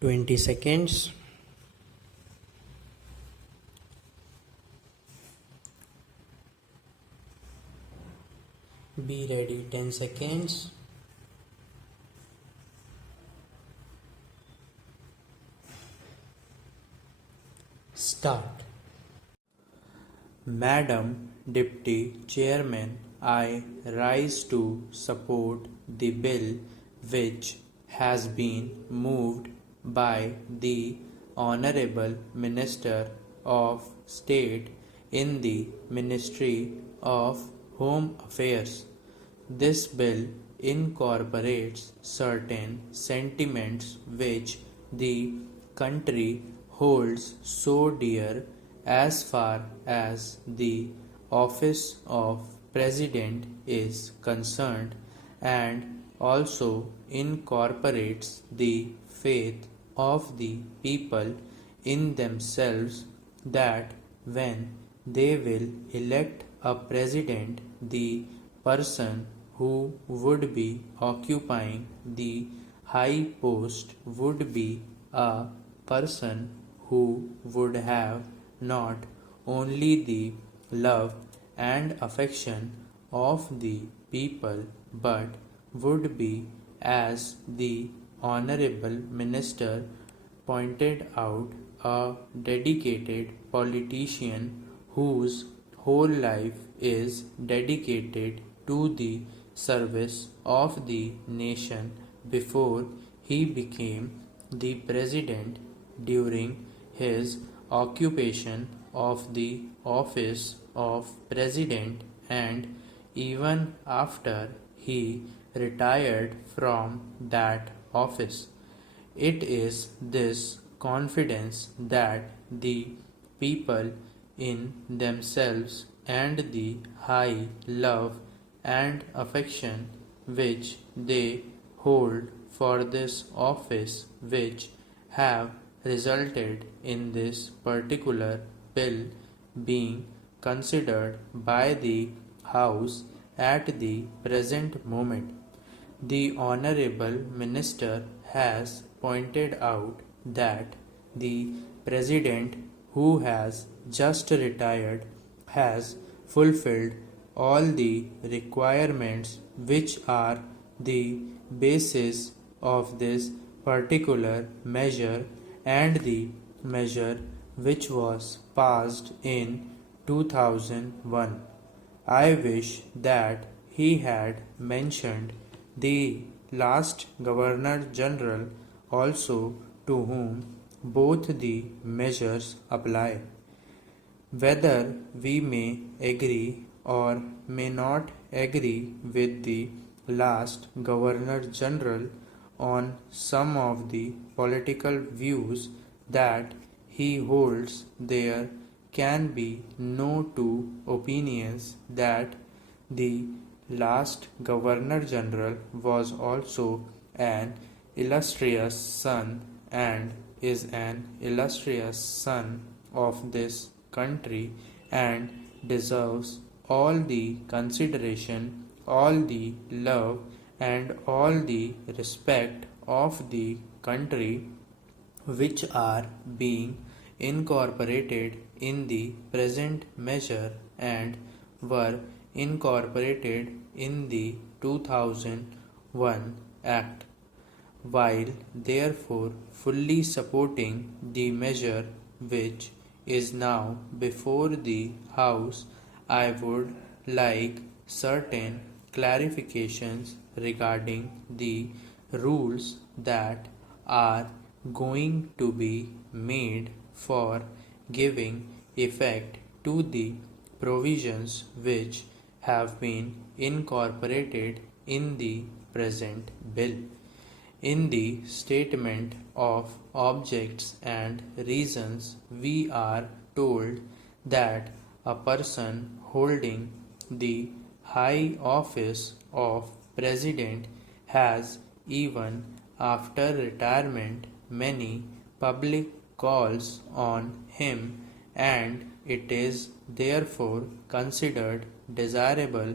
20 seconds. Be ready. 10 seconds. Start. Madam Deputy Chairman, I rise to support the bill which has been moved by the Honorable Minister of State in the Ministry of Home Affairs. This bill incorporates certain sentiments which the country holds so dear as far as the office of President is concerned, and also incorporates the faith of the people in themselves that when they will elect a president, the person who would be occupying the high post would be a person who would have not only the love and affection of the people but would be, as the Honorable Minister pointed out, a dedicated politician whose whole life is dedicated to the service of the nation before he became the president. During his occupation of the office of president and even after he retired from that office. It is this confidence that the people in themselves and the high love and affection which they hold for this office which have resulted in this particular bill being considered by the House at the present moment. The Honorable Minister has pointed out that the President who has just retired has fulfilled all the requirements which are the basis of this particular measure, and the measure which was passed in 2001. I wish that he had mentioned the last Governor General also, to whom both the measures apply. Whether we may agree or may not agree with the last Governor General on some of the political views that he holds, there can be no two opinions that the last Governor General was also an illustrious son and is an illustrious son of this country and deserves all the consideration, all the love, and all the respect of the country which are being incorporated in the present measure and were incorporated in the 2001 Act. While therefore fully supporting the measure which is now before the House, I would like certain clarifications regarding the rules that are going to be made for giving effect to the provisions which have been incorporated in the present bill. In the statement of objects and reasons, we are told that a person holding the high office of President has, even after retirement, many public calls on him, and it is therefore considered desirable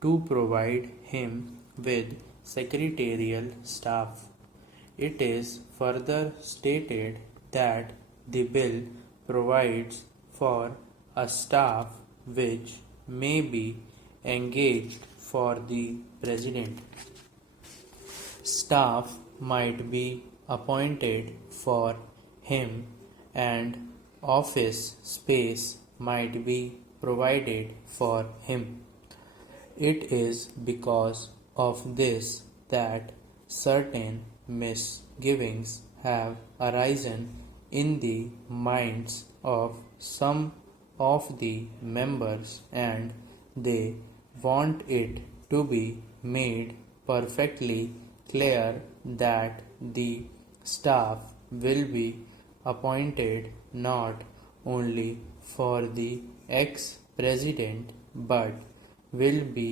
to provide him with secretarial staff. it is further stated that the bill provides for a staff which may be engaged for the President. Staff might be appointed for him and office space might be provided for him. It is because of this that certain misgivings have arisen in the minds of some of the members, and they want it to be made perfectly clear that the staff will be appointed not only for the ex-president but will be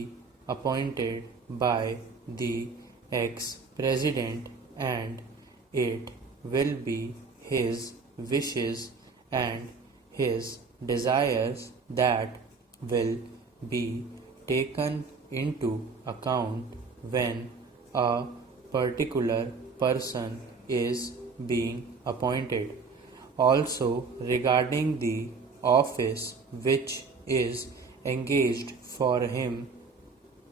appointed by the ex-president, and it will be his wishes and his desires that will be taken into account when a particular person is being appointed. Also, regarding the office which is engaged for him,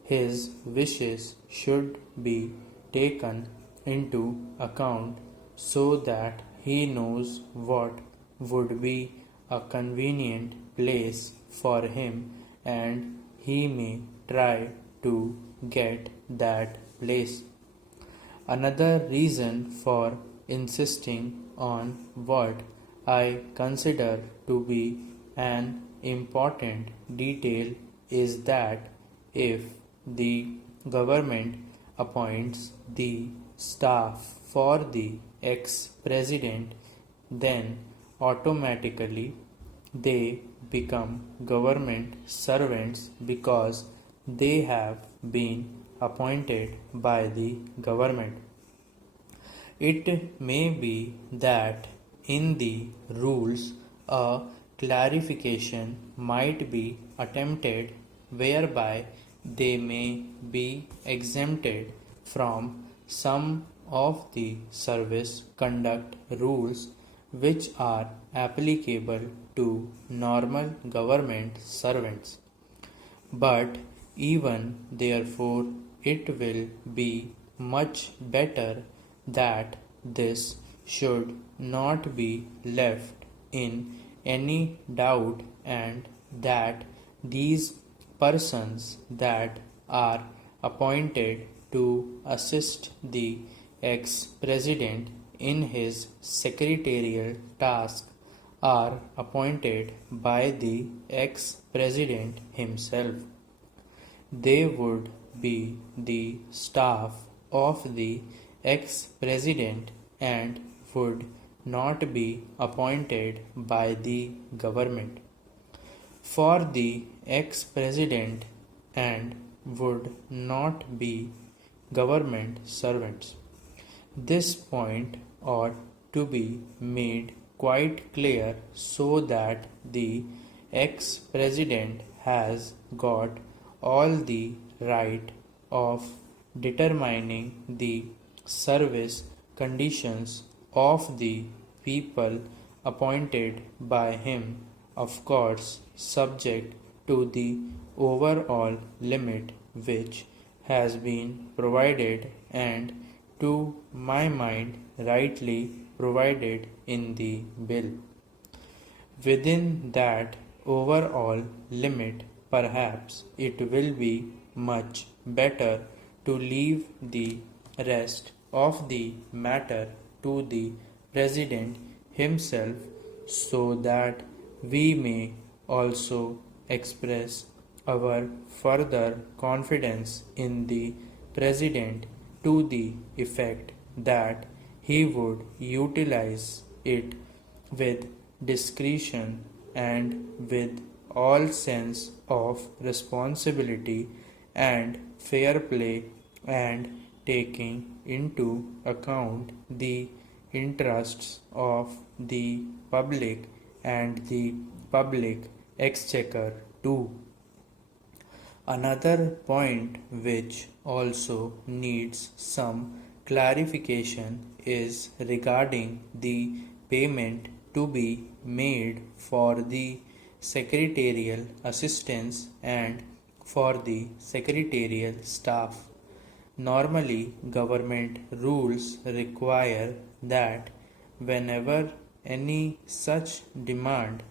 his wishes should be taken into account so that he knows what would be a convenient place for him and he may try to get that place. Another reason for insisting on what I consider to be an important detail is that if the government appoints the staff for the ex-president, then automatically they become government servants because they have been appointed by the government. It may be that in the rules a clarification might be attempted whereby they may be exempted from some of the service conduct rules which are applicable to normal government servants. But even therefore, it will be much better that this should not be left in any doubt, and that these persons that are appointed to assist the ex-president in his secretarial task are appointed by the ex-president himself. They would be the staff of the ex-president and would not be appointed by the government. For the ex-president and would not be government servants. This point ought to be made quite clear so that the ex-president has got all the right of determining the service conditions of the people appointed by him, of course subject to the overall limit which has been provided and to my mind rightly provided in the bill. Within that overall limit, perhaps it will be much better to leave the rest of the matter to the President himself so that we may also express our further confidence in the President to the effect that he would utilize it with discretion and with all sense of responsibility and fair play, and taking into account the interests of the public and the public exchequer too. Another point which also needs some clarification is regarding the payment to be made for the secretarial assistance and for the secretarial staff. Normally, government rules require that whenever any such demand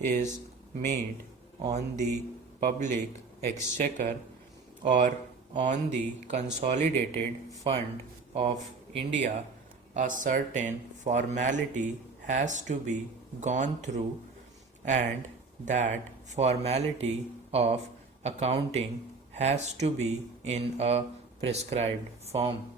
is made on the public exchequer or on the consolidated fund of India, a certain formality has to be gone through, and that formality of accounting has to be in a prescribed form.